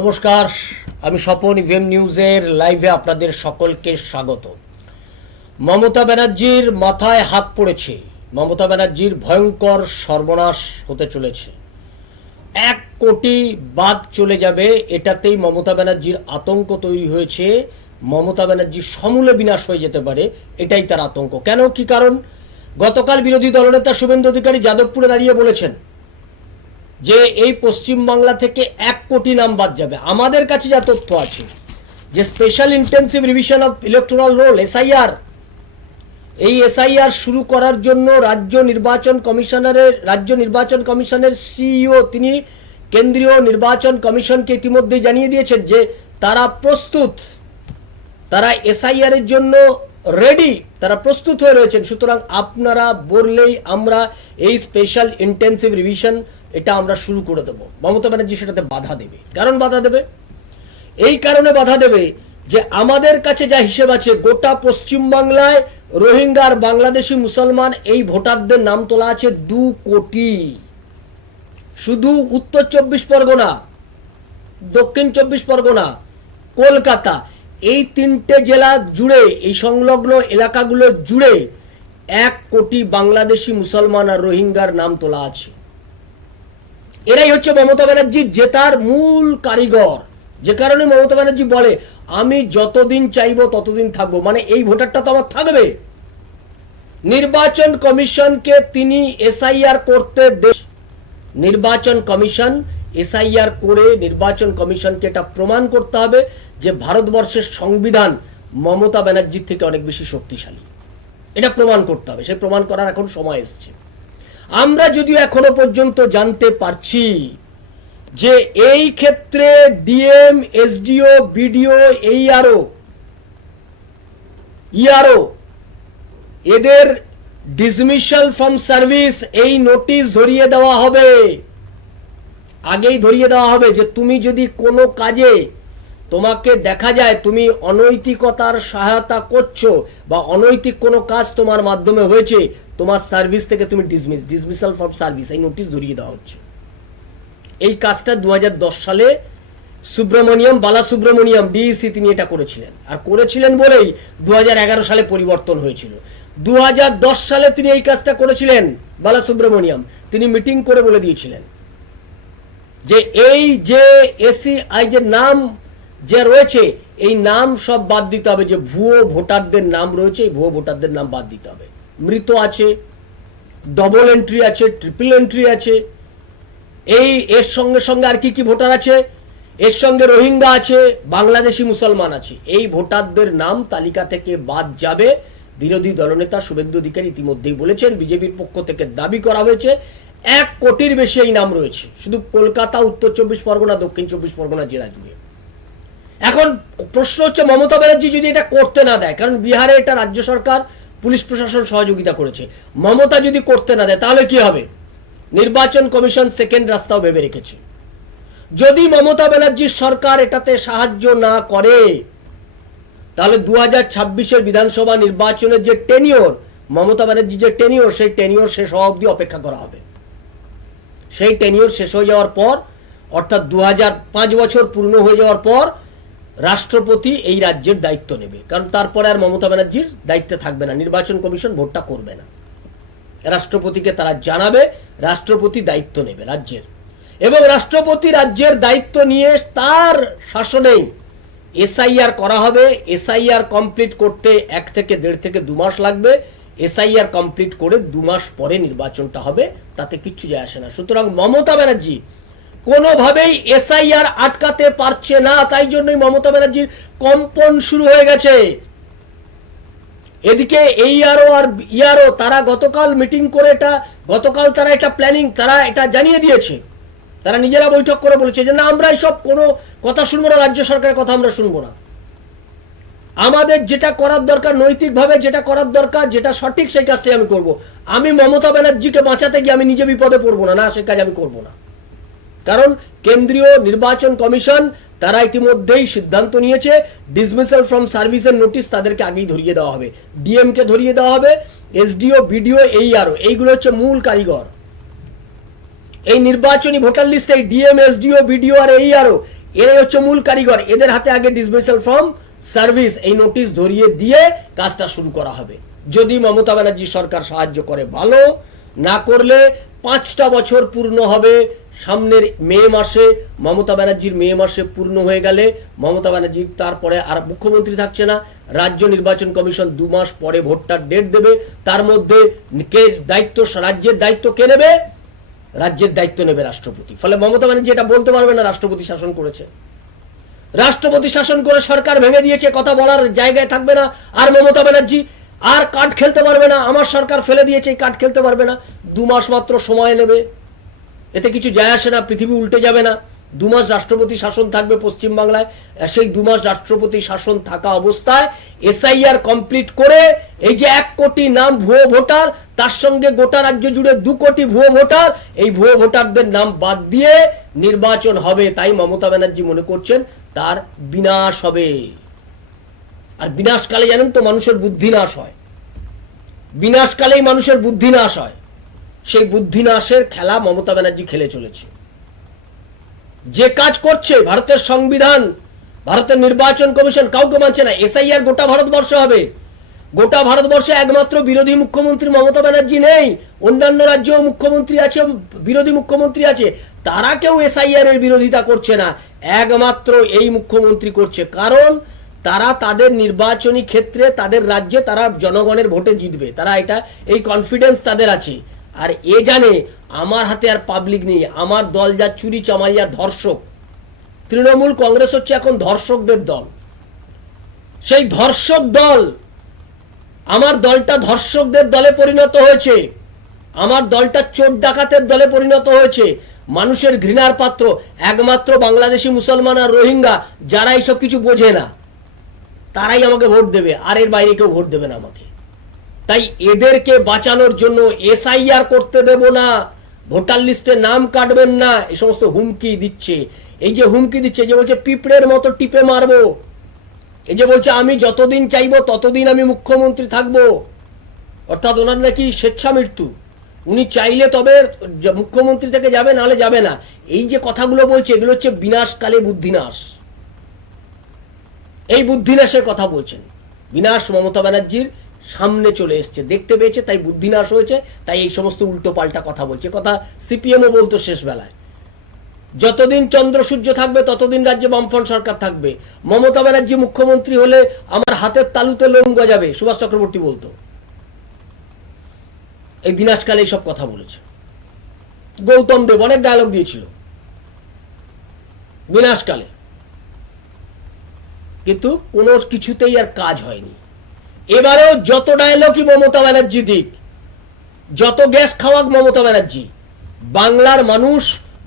নমস্কার, আমি স্বপন ইভিএম নিউজের লাইভে আপনাদের সকলকে স্বাগত। মমতা ব্যানার্জির মাথায় হাত পড়েছে। মমতা ব্যানার্জির ভয়ঙ্কর সর্বনাশ হতে চলেছে। এক কোটি বাদ চলে যাবে, এটাতেই মমতা ব্যানার্জির আতঙ্ক তৈরি হয়েছে। মমতা ব্যানার্জি সমূলে বিনাশ হয়ে যেতে পারে, এটাই তার আতঙ্ক। কেন? কি কারণ? গতকাল বিরোধী দলনেতা শুভেন্দু অধিকারী যাদবপুরে দাঁড়িয়ে বলেছেন যে এই পশ্চিমবাংলা থেকে এক কোটি নাম বাদ যাবে। আমাদের কাছে যা তথ্য আছে, যে special intensive revision of electoral roll SIR এই এসআইআর শুরু করার জন্য রাজ্য নির্বাচন কমিশনারের, রাজ্য নির্বাচন কমিশনের সিইও তিনি কেন্দ্রীয় নির্বাচন কমিশনকে ইতিমধ্যেই জানিয়ে দিয়েছেন যে তারা প্রস্তুত, তারা এসআইআর এর জন্য রেডি তারা প্রস্তুত হয়ে রয়েছেন। সুতরাং আপনারা বললেই আমরা এই স্পেশাল ইন্টেন্সিভ রিভিশন এটা আমরা শুরু করে দেব। মমতা ব্যানার্জি সেটাতে বাধা দেবে। কারণ বাধা দেবে? এই কারণে বাধা দেবে যে আমাদের কাছে যা হিসেব আছে, গোটা পশ্চিমবাংলায় রোহিঙ্গা আর বাংলাদেশি মুসলমান এই ভোটারদের নাম তোলা আছে দু কোটি। শুধু উত্তর চব্বিশ পরগনা, দক্ষিণ চব্বিশ পরগনা, কলকাতা, এই তিনটে জেলা জুড়ে, এই সংলগ্ন এলাকাগুলো জুড়ে এক কোটি বাংলাদেশি মুসলমান আর রোহিঙ্গার নাম তোলা আছে। এরাই হচ্ছে মমতা ব্যানার্জির জেতার মূল কারিগর। যে কারণে মমতা ব্যানার্জি বলে, আমি যতদিন চাইব ততদিন থাকব। মানে এই ভোটারটা তো আমার থাকবে। নির্বাচন কমিশনকে তিনি এসআইআর করতে দেশ নির্বাচন কমিশন এসআইআর করে নির্বাচন কমিশনকে এটা প্রমাণ করতে হবে যে ভারতবর্ষের সংবিধান মমতা ব্যানার্জির থেকে অনেক বেশি শক্তিশালী। এটা প্রমাণ করতে হবে। সে প্রমাণ করার এখন সময় এসছে। আমরা যদিও এখনও পর্যন্ত জানতে পারছি যে এই ক্ষেত্রে ডিএম, এসডিও, বিডিও এই আরও ইয়ারও এদের ডিসমিশাল ফ্রম সার্ভিস এই নোটিশ ধরিয়ে দেওয়া হবে। আগেই ধরিয়ে দেওয়া হবে যে তুমি যদি কোনো কাজে তোমাকে দেখা যায় তুমি অনৈতিকতার সহায়তা করছ বা অনৈতিক কোনো কাজ তোমার মাধ্যমে হয়েছে, তোমার সার্ভিস থেকে তুমি ডিসমিস ডিসমিসাল ফ্রম সার্ভিস এই নোটিশ ধরিয়ে দেওয়া হচ্ছে। এই কাজটা দু সালে সুব্রমণিয়াম বালা সুব্রমণিয়াম ডিইসি তিনি এটা করেছিলেন। আর করেছিলেন বলেই দু হাজার এগারো সালে পরিবর্তন হয়েছিল। দু হাজার দশ সালে তিনি এই কাজটা করেছিলেন বালা সুব্রমণিয়াম তিনি মিটিং করে বলে দিয়েছিলেন যে এই যে এসি আই যে নাম যে রয়েছে, এই নাম সব বাদ দিতে হবে যে ভুয়ো ভোটারদের নাম রয়েছে, এই ভুয়ো ভোটারদের নাম বাদ দিতে হবে। মৃত আছে ডবল এন্ট্রি আছে ট্রিপল এন্ট্রি আছে, এই, এর সঙ্গে সঙ্গে আর কি কি ভোটার আছে? এর সঙ্গে রোহিঙ্গা আছে, বাংলাদেশি মুসলমান আছে। এই ভোটারদের নাম তালিকা থেকে বাদ যাবে। বিরোধী দলনেতা শুভেন্দু অধিকারী ইতিমধ্যেই বলেছেন, বিজেপির পক্ষ থেকে দাবি করা হয়েছে, এক কোটির বেশি এই নাম রয়েছে। শুধু কলকাতা, উত্তর চব্বিশ পরগনা, দক্ষিণ চব্বিশ পরগনা জেলা জুড়ে। এখন প্রশ্ন হচ্ছে মমতা ব্যানার্জি যদি এটা করতে না দেয়, কারণ বিহারে এটা রাজ্য সরকার, পুলিশ প্রশাসন সহযোগিতা করেছে। মমতা যদি করতে না দেয়, তাহলে কি হবে? নির্বাচন কমিশন সেকেন্ড রাস্তাও ভেবে রেখেছে। যদি মমতা ব্যানার্জির সরকার এটাতে সাহায্য না করে, তাহলে দু হাজার ছাব্বিশের বিধানসভা নির্বাচনের যে টেনিওর মমতা ব্যানার্জির যে টেনিওর সেই টেনিওর শেষ হওয়া অবধি অপেক্ষা করা হবে। সেই টেনিওর শেষ হয়ে যাওয়ার পর, অর্থাৎ দু পাঁচ বছর পূর্ণ হয়ে যাওয়ার পর রাষ্ট্রপতি এই রাজ্যের দায়িত্ব নেবে। কারণ তারপরে আর মমতা ব্যানার্জির দায়িত্বে থাকবে না। নির্বাচন কমিশন ভোটটা করবে না। রাষ্ট্রপতিকে তারা জানাবে, রাষ্ট্রপতি দায়িত্ব নেবে রাজ্যের। এবং রাষ্ট্রপতি রাজ্যের দায়িত্ব নিয়ে তার শাসনেই এসআইআর করা হবে। এসআইআর কমপ্লিট করতে এক থেকে দেড় থেকে দু মাস লাগবে। এসআইআর কমপ্লিট করে দু মাস পরে নির্বাচনটা হবে। তাতে কিচ্ছু যায় আসে না। সুতরাং মমতা ব্যানার্জি কোনোভাবেই এসআইআর আটকাতে পারছে না, তাই জন্যই মমতা ব্যানার্জির কম্পন শুরু হয়ে গেছে। এদিকে এই আরও আর ইয়ারও তারা গতকাল মিটিং করে এটা, গতকাল তারা এটা প্ল্যানিং তারা এটা জানিয়ে দিয়েছে। তারা নিজেরা বৈঠক করে বলেছে যে, না, আমরা সব কোনো কথা শুনব না, রাজ্য সরকারের কথা আমরা শুনব না। আমাদের যেটা করার দরকার, নৈতিকভাবে যেটা করার দরকার, যেটা সঠিক সেই কাজটাই আমি করব। আমি মমতা ব্যানার্জিকে বাঁচাতে গিয়ে আমি নিজে বিপদে পড়ব না না সেই কাজ আমি করব না। কারণ কেন্দ্রীয় নির্বাচন কমিশন তারা ইতিমধ্যেই সিদ্ধান্ত নিয়েছে ডিসমিসাল ফ্রম সার্ভিসের নোটিশ তাদেরকে আগেই ধরিয়ে দেওয়া হবে। ডিএম কে ধরিয়ে দেওয়া হবে এসডিও বিডিও এই আরও এইগুলো হচ্ছে মূল কারিগর। এই নির্বাচনী ভোটার লিস্টে ডিএম এসডিও বিডিও আর এই আরও এরাই হচ্ছে মূল কারিগর। এদের হাতে আগে ডিসমিসাল ফ্রম সার্ভিস এই নোটিশ ধরিয়ে দিয়ে কাজটা শুরু করা হবে। যদি মমতা ব্যানার্জি সরকার সাহায্য করে ভালো করলে পাঁচটা বছর পূর্ণ হবে। সামনের মে মাসে মমতা ব্যানার্জির মে মাসে পূর্ণ হয়ে গেলে মমতা ব্যানার্জি তারপরে আর মুখ্যমন্ত্রী থাকছে না। রাজ্য নির্বাচন কমিশন দু মাস পরে ভোটটার ডেট দেবে। তার মধ্যে কে দায়িত্ব, রাজ্যের দায়িত্ব কে নেবে? রাজ্যের দায়িত্ব নেবে রাষ্ট্রপতি। ফলে মমতা ব্যানার্জি এটা বলতে পারবে না রাষ্ট্রপতি শাসন করেছে। রাষ্ট্রপতি শাসন করে সরকার ভেঙে দিয়েছে, কথা বলার জায়গায় থাকবে না। আর মমতা ব্যানার্জি আর কাঠ খেলতে পারবে না। আমার সরকার ফেলে দিয়েছে, এই কাঠ খেলতে পারবে না। দু মাস মাত্র সময় নেবে। এতে কিছু যায় আসে না, পৃথিবী উল্টে যাবে না। দু মাস রাষ্ট্রপতি শাসন থাকবে পশ্চিমবাংলায়। সেই দু মাস রাষ্ট্রপতি শাসন থাকা অবস্থায় এসআইআর কমপ্লিট করে এই যে এক কোটি নাম ভুয়ো ভোটার, তার সঙ্গে গোটা রাজ্য জুড়ে দু কোটি ভুয়ো ভোটার, এই ভুয়ো ভোটারদের নাম বাদ দিয়ে নির্বাচন হবে, তাই মমতা ব্যানার্জি মনে করছেন, তার বিনাশ হবে। আর বিনাশকালে জানেন তো মানুষের বুদ্ধি নাশ হয়। বিনাশকালেই মানুষের বুদ্ধি নাশ হয়। সেই বুদ্ধি নাশের খেলা মমতা ব্যানার্জি খেলে চলেছে। যে কাজ করছে ভারতের সংবিধান, ভারতের নির্বাচন কমিশন কাউকে মানছে না, এসআইআর গোটা ভারতবর্ষ হবে। গোটা ভারতবর্ষে একমাত্র বিরোধী মুখ্যমন্ত্রী মমতা ব্যানার্জি নেই, অন্যান্য রাজ্যেও মুখ্যমন্ত্রী আছে, বিরোধী মুখ্যমন্ত্রী আছে, তারা কেউ এসআইআর এর বিরোধিতা করছে না, একমাত্র এই মুখ্যমন্ত্রী করছে। কারণ তারা তাদের নির্বাচনী ক্ষেত্রে, তাদের রাজ্যে তারা জনগণের ভোটে জিতবে। তারা এটা, এই কনফিডেন্স তাদের আছে। আর এ জানে, আমার হাতে আর পাবলিক নেই, আমার দল যা চুরি চামারিয়া ধর্ষক। তৃণমূল কংগ্রেস হচ্ছে এখন ধর্ষকদের দল। সেই ধর্ষক দল, আমার দলটা ধর্ষকদের দলে পরিণত হয়েছে। আমার দলটা চোর ডাকাতের দলে পরিণত হয়েছে। মানুষের ঘৃণার পাত্র, একমাত্র বাংলাদেশি মুসলমান আর রোহিঙ্গা, যারা এইসব কিছু বোঝে না। তারাই আমাকে ভোট দেবে, আর এর বাইরে কেউ ভোট দেবে না আমাকে। তাই এদেরকে বাঁচানোর জন্য এসআইআর করতে দেব না, ভোটার লিস্টে নাম কাটবেন না এই সমস্ত হুমকি দিচ্ছে। এই যে হুমকি দিচ্ছে যে বলছে, পিঁপড়ের মতো টিপে মারবো। এই যে বলছে, আমি যতদিন চাইব, ততদিন আমি মুখ্যমন্ত্রী থাকব। অর্থাৎ ওনার নাকি স্বেচ্ছা মৃত্যু। উনি চাইলে তবে মুখ্যমন্ত্রী থেকে যাবে, নাহলে যাবে না। এই যে কথাগুলো বলছে, এগুলো হচ্ছে বিনাশকালে বুদ্ধিনাশ। এই বুদ্ধিনাশের কথা বলছেন। বিনাশ মমতা ব্যানার্জির সামনে চলে এসছে, দেখতে পেয়েছে, তাই বুদ্ধিনাশ হয়েছে, তাই এই সমস্ত উল্টো পাল্টা কথা বলছে। কথা সিপিএমও বলতো শেষ বেলায় যতদিন চন্দ্র সূর্য থাকবে, ততদিন রাজ্যে বামফ্রন্ট সরকার থাকবে। মমতা ব্যানার্জি মুখ্যমন্ত্রী হলে আমার হাতের তালুতে লোম গজাবে, সুভাষ চক্রবর্তী বলতো। এই বিনাশকালে সব কথা বলেছে। গৌতম দেব অনেক ডায়লগ দিয়েছিল। বিনাশকালে। কিন্তু কোনো কিছুতেই আর কাজ হয়নি। এবারেও যত ডায়লগই মমতা ব্যানার্জি দিক, যত গ্যাস খাওয়াক মমতা ব্যানার্জি, বাংলার মানুষ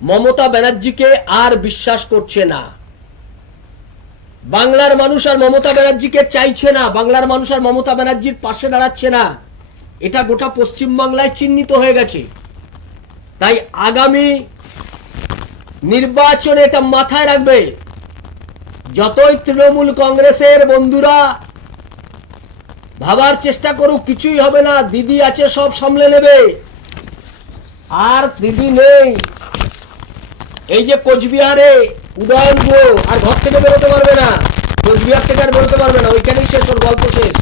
মমতা ব্যানার্জিকে আর বিশ্বাস করছে না। বাংলার মানুষ আর মমতা ব্যানার্জিকে চাইছে না, বাংলার মানুষ আর মমতা ব্যানার্জির পাশে দাঁড়াচ্ছে না। এটা গোটা পশ্চিমবাংলায় চিহ্নিত হয়ে গেছে। তাই আগামী নির্বাচনে এটা মাথায় রাখবে। যতই তৃণমূল কংগ্রেসের বন্ধুরা ভাবার চেষ্টা করুক, কিছুই হবে না, দিদি আছে, সব সামলে নেবে। আর দিদি নেই। এই যে কোচবিহারে উদয়ন আর ঘর থেকে বেরোতে পারবে না। কোচবিহার থেকে আর বেরোতে পারবে না, ওইখানেই শেষ, ওর গল্প শেষ।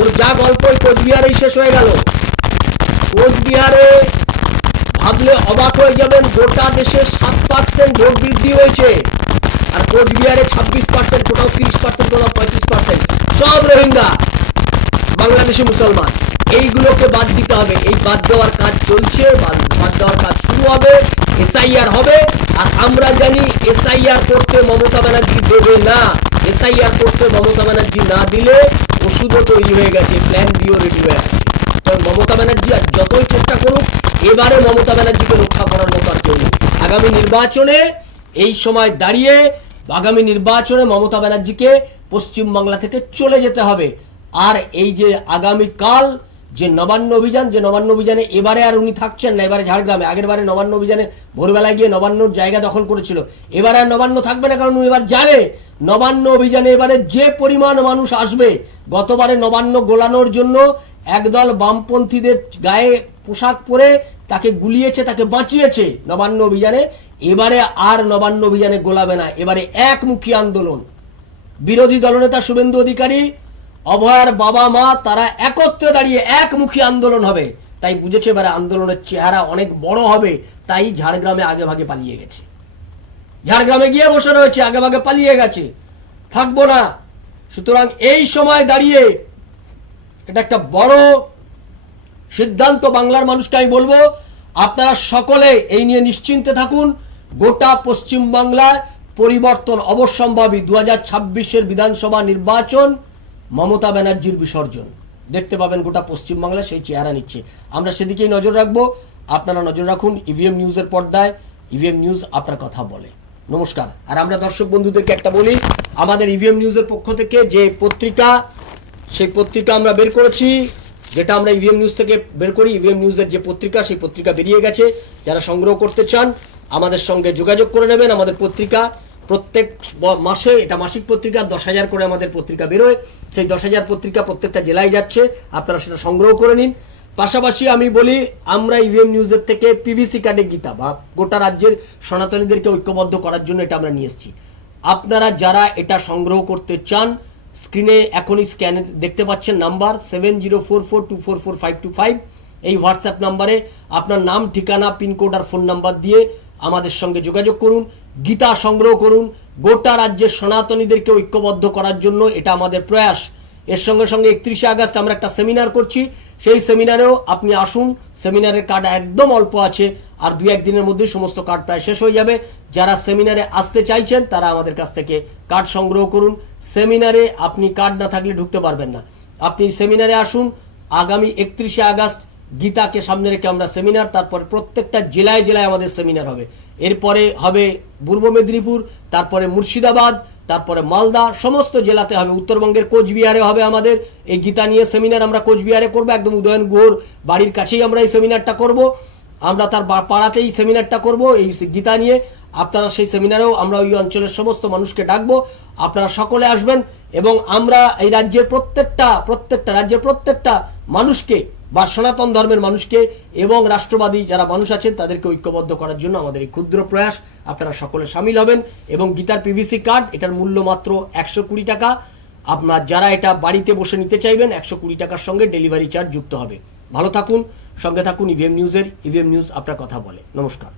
ওর যা গল্প ওই কোচবিহারেই শেষ হয়ে গেল। কোচবিহারে ভাবলে অবাক হয়ে যাবেন, গোটা দেশে সাত পার্সেন্ট ভোট বৃদ্ধি হয়েছে। কোচবিহারে ছাব্বিশ পার্সেন্ট কোথাও তিরিশ পার্সেন্ট কোথাও পঁয়ত্রিশ পার্সেন্ট সব রোহিঙ্গা, বাংলাদেশি মুসলমান। এইগুলোকে বাদ দিতে হবে। এই বাদ দেওয়ার কাজ চলছে, বাদ দেওয়ার কাজ শুরু হবে, এসআইআর হবে। আর আমরা জানি এসআইআর করতে মমতা ব্যানার্জি দেবে না। এসআইআর করতে মমতা ব্যানার্জি না দিলে ওষুধও তৈরি হয়ে গেছে প্ল্যান বিও রেডি হয়ে আছে তবে মমতা ব্যানার্জি আর যতই চেষ্টা করুক, এবারে মমতা ব্যানার্জিকে রক্ষা করার মতো আর আগামী নির্বাচনে এই সময় দাঁড়িয়ে আগামী নির্বাচনে মমতা ব্যানার্জিকে পশ্চিমবাংলা থেকে চলে যেতে হবে। আর এই যে আগামীকাল যে নবান্ন অভিযান, যে নবান্ন অভিযানে এবারে আর উনি থাকছেন না, এবারে ঝাড়গ্রামে, আগের বারে নবান্ন অভিযানে ভোরবেলায় গিয়ে নবান্নর জায়গা দখল করেছিল। এবারে আর নবান্ন থাকবে না, কারণ উনি এবার জানে, নবান্ন অভিযানে এবারে যে পরিমাণ মানুষ আসবে, গতবারে নবান্ন গোলানোর জন্য একদল বামপন্থীদের গায়ে পোশাক পরে তাকে গুলিয়েছে, তাকে বাঁচিয়েছে নবান্ন অভিযানে। এবারে আর নবান্ন অভিযানে গোলাবে না। এবারে একমুখী আন্দোলন। বিরোধী দলনেতা শুভেন্দু অধিকারী, অভয়ার বাবা মা, তারা একত্রে দাঁড়িয়ে একমুখী আন্দোলন হবে। তাই বুঝেছে এবারে আন্দোলনের চেহারা অনেক বড় হবে। তাই ঝাড়গ্রামে আগে ভাগে পালিয়ে গেছে। ঝাড়গ্রামে গিয়ে বসে রয়েছে আগে ভাগে পালিয়ে গেছে। থাকব না। সুতরাং এই সময় দাঁড়িয়ে এটা একটা বড় সিদ্ধান্ত বাংলার মানুষকে আমি বলব, আপনারা সকলে এই নিয়ে নিশ্চিন্তে থাকুন। গোটা পশ্চিম বাংলায় পরিবর্তন অবশ্যম্ভাবী দু হাজার ছাব্বিশের বিধানসভা নির্বাচন, মমতা ব্যানার্জির বিসর্জন। দেখতে পাবেন গোটা পশ্চিম বাংলায় সেই চেহারা নিচ্ছে। আমরা সেদিকেই নজর রাখব। আপনারা নজর রাখুন ইভিএম নিউজের পর্দায়। ইভিএম নিউজ আপনার কথা বলে। নমস্কার। আর আমরা দর্শক বন্ধুদেরকে একটা বলি, আমাদের ইভিএম নিউজের পক্ষ থেকে যে পত্রিকা, সেই পত্রিকা আমরা বের করেছি। যেটা আমরা ইভিএম নিউজ থেকে বের করি। ইভিএম নিউজের যে পত্রিকা, সেই পত্রিকা বেরিয়ে গেছে। যারা সংগ্রহ করতে চান, আমাদের সঙ্গে যোগাযোগ করে নেবেন। আমাদের পত্রিকা প্রত্যেক মাসে, এটা মাসিক পত্রিকা, দশ হাজার করে আমাদের পত্রিকা বেরোয়। সেই দশ হাজার পত্রিকা প্রত্যেকটা জেলায় যাচ্ছে। আপনারা সেটা সংগ্রহ করে নিন। পাশাপাশি আমি বলি, আমরা ইভিএম নিউজের থেকে পিভিসি কার্ডে গীতা বা গোটা রাজ্যের সনাতনীদেরকে ঐক্যবদ্ধ করার জন্য এটা আমরা নিয়ে এসেছি। আপনারা যারা এটা সংগ্রহ করতে চান স্ক্রিনে এখনই স্ক্যানে দেখতে পাচ্ছেন number seven zero four four two four four five two five এই হোয়াটসঅ্যাপ নাম্বারে আপনার নাম, ঠিকানা পিনকোড আর ফোন নাম্বার দিয়ে আমাদের সঙ্গে যোগাযোগ করুন, গীতা সংগ্রহ করুন। গোটা রাজ্যের সনাতনীদেরকে ঐক্যবদ্ধ করার জন্য এটা আমাদের প্রয়াস। এর সঙ্গে সঙ্গে একত্রিশে আগস্ট আমরা একটা সেমিনার করছি। সেই সেমিনারেও আপনি আসুন সেমিনারের কার্ড একদম অল্প আছে, আর দুই একদিনের মধ্যেই সমস্ত কার্ড প্রায় শেষ হয়ে যাবে। যারা সেমিনারে আসতে চাইছেন, তারা আমাদের কাছ থেকে কার্ড সংগ্রহ করুন। সেমিনারে আপনি কার্ড না থাকলে ঢুকতে পারবেন না। আপনি সেমিনারে আসুন, আগামী একত্রিশে আগস্ট গীতাকে সামনে রেখে আমরা সেমিনার তারপর প্রত্যেকটা জেলায় জেলায় আমাদের সেমিনার হবে। এরপরে হবে পূর্ব মেদিনীপুর, তারপরে মুর্শিদাবাদ তারপরে মালদা, সমস্ত জেলাতে হবে। উত্তরবঙ্গের কোচবিহারে হবে আমাদের। এই গীতা নিয়ে সেমিনার আমরা কোচবিহারে করব। একদম উদয়ন গুহর বাড়ির কাছেই আমরা এই সেমিনারটা করব। আমরা তার পাড়াতেই সেমিনারটা করব। এই গীতা নিয়ে আপনারা সেই সেমিনারেও আমরা ওই অঞ্চলের সমস্ত মানুষকে ডাকবো। আপনারা সকলে আসবেন এবং আমরা এই রাজ্যের প্রত্যেকটা প্রত্যেকটা রাজ্যের প্রত্যেকটা মানুষকে বা সনাতন ধর্মের মানুষকে এবং রাষ্ট্রবাদী যারা মানুষ আছেন, তাদেরকে ঐক্যবদ্ধ করার জন্য আমাদের এই ক্ষুদ্র প্রয়াস। আপনারা সকলে সামিল হবেন এবং গীতার পিভিসি কার্ড এটার মূল্য মাত্র একশো কুড়ি টাকা। আপনার যারা এটা বাড়িতে বসে নিতে চাইবেন, একশো কুড়ি টাকার সঙ্গে ডেলিভারি চার্জ যুক্ত হবে। ভালো থাকুন, সঙ্গে থাকুন ইভিএম নিউজের ইভিএম নিউজ আপনার কথা বলে। নমস্কার।